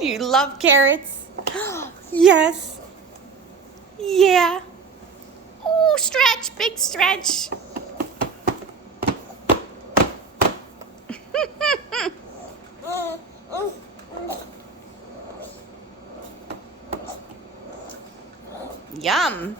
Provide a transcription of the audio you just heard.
You love carrots? Yes. Yeah. Oh, stretch, big stretch. Yum.